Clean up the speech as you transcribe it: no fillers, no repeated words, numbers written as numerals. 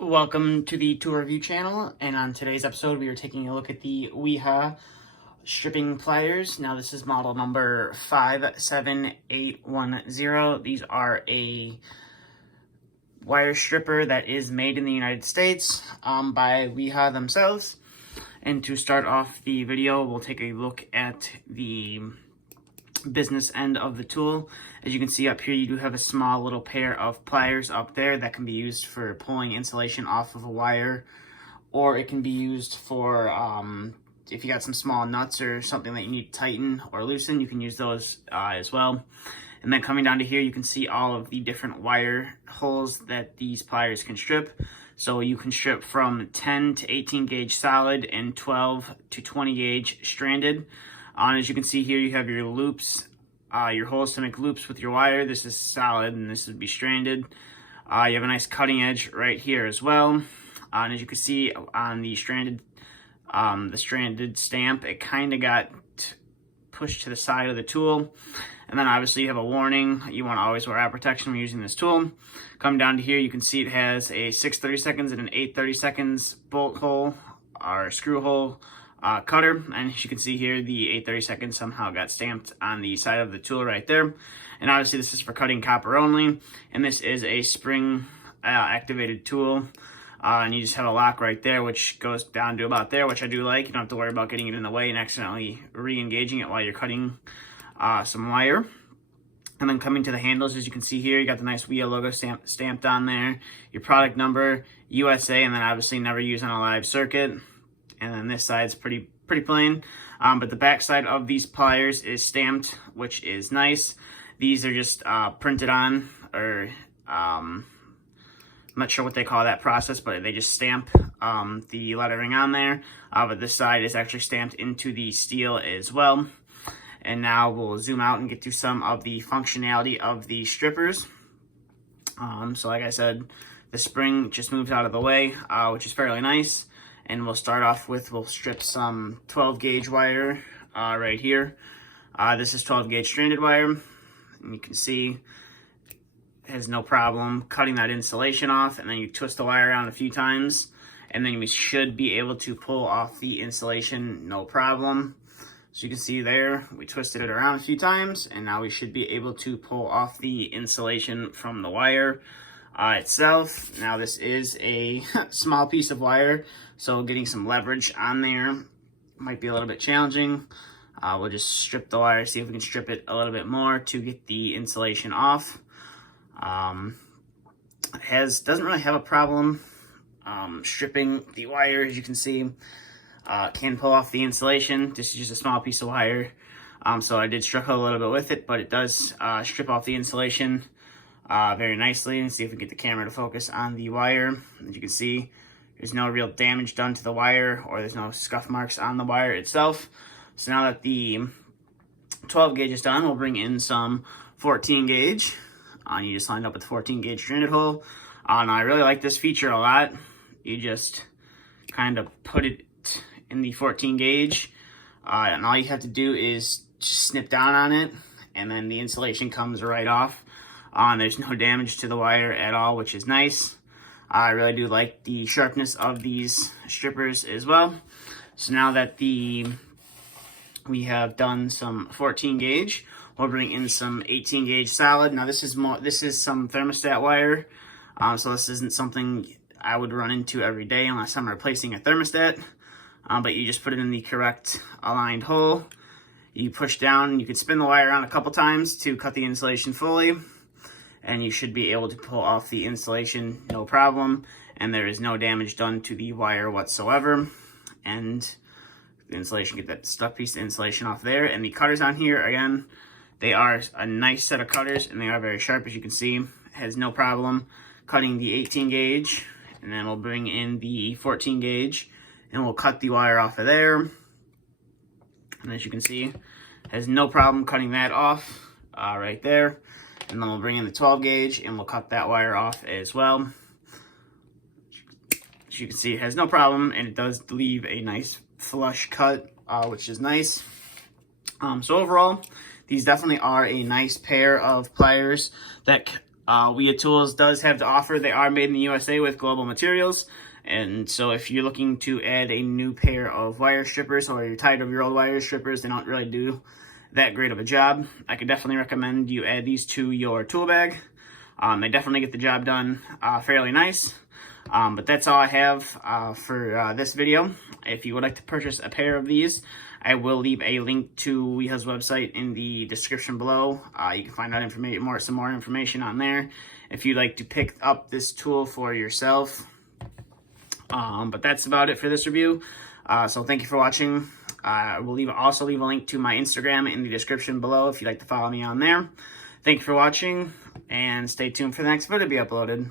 Welcome to the tool review channel, and on today's episode we are taking a look at the Wiha stripping pliers. Now this is model number 57810. These are a wire stripper that is made in the United States by Wiha themselves. And to start off the video, we'll take a look at the business end of the tool. As you can see up here, you do have a small little pair of pliers up there that can be used for pulling insulation off of a wire, or it can be used for if you got some small nuts or something that you need to tighten or loosen, you can use those as well. And then coming down to here, you can see all of the different wire holes that these pliers can strip. So you can strip from 10 to 18 gauge solid and 12 to 20 gauge stranded. As you can see here, you have your loops, your holes to make loops with your wire. This is solid and this would be stranded. You have a nice cutting edge right here as well. And as you can see on the stranded stamp, it kind of got pushed to the side of the tool. And then obviously you have a warning. You want to always wear eye protection when using this tool. Come down to here, you can see it has a 6/32 and an 8/32 bolt hole or screw hole cutter, and as you can see here, the 8/32 somehow got stamped on the side of the tool right there. And obviously this is for cutting copper only, and this is a spring activated tool, and you just have a lock right there which goes down to about there, which I do like. You don't have to worry about getting it in the way and accidentally re-engaging it while you're cutting some wire. And then coming to the handles, as you can see here, you got the nice Wiha logo stamped on there, your product number, USA, and then obviously never use on a live circuit. And then this side's pretty plain, but the back side of these pliers is stamped, which is nice. These are just printed on, or I'm not sure what they call that process, but they just stamp the lettering on there. But this side is actually stamped into the steel as well. And now we'll zoom out and get to some of the functionality of the strippers. So like I said, the spring just moves out of the way, which is fairly nice. And we'll start off with, we'll strip some 12 gauge wire right here. This is 12 gauge stranded wire. And you can see it has no problem cutting that insulation off, and then you twist the wire around a few times, and then we should be able to pull off the insulation, no problem. So you can see there, we twisted it around a few times, and now we should be able to pull off the insulation from the wire itself. Now this is a small piece of wire, so getting some leverage on there might be a little bit challenging. We'll just strip the wire, see if we can strip it a little bit more to get the insulation off. Doesn't really have a problem stripping the wire, as you can see. Can pull off the insulation. This is just a small piece of wire, so I did struggle a little bit with it, but it does strip off the insulation very nicely. And see if we can get the camera to focus on the wire. As you can see, there's no real damage done to the wire, or there's no scuff marks on the wire itself. So now that the 12 gauge is done, we'll bring in some 14 gauge. You just lined up with 14 gauge stranded hole. And I really like this feature a lot. You just kind of put it in the 14 gauge, and all you have to do is just snip down on it, and then the insulation comes right off. There's no damage to the wire at all, which is nice. I really do like the sharpness of these strippers as well. So now that we have done some 14 gauge, we'll bring in some 18 gauge solid. Now this is some thermostat wire, so this isn't something I would run into every day unless I'm replacing a thermostat. But you just put it in the correct aligned hole. You push down, you can spin the wire around a couple times to cut the insulation fully, and you should be able to pull off the insulation no problem, and there is no damage done to the wire whatsoever. And the insulation, get that stuck piece of insulation off there. And the cutters on here, again, they are a nice set of cutters, and they are very sharp. As you can see, it has no problem cutting the 18 gauge, and then we'll bring in the 14 gauge, and we'll cut the wire off of there. And as you can see, has no problem cutting that off right there. And then we'll bring in the 12 gauge, and we'll cut that wire off as well. As you can see, it has no problem, and it does leave a nice flush cut, which is nice. So overall, these definitely are a nice pair of pliers that Wiha Tools does have to offer, they are made in the USA with global materials. And so if you're looking to add a new pair of wire strippers, or you're tired of your old wire strippers, they don't really do that great of a job, I could definitely recommend you add these to your tool bag. They definitely get the job done fairly nice. But that's all I have for this video. If you would like to purchase a pair of these, I will leave a link to Wiha's website in the description below. You can find out some more information on there if you'd like to pick up this tool for yourself. But that's about it for this review. So thank you for watching. I will also leave a link to my Instagram in the description below if you'd like to follow me on there. Thank you for watching, and stay tuned for the next video to be uploaded.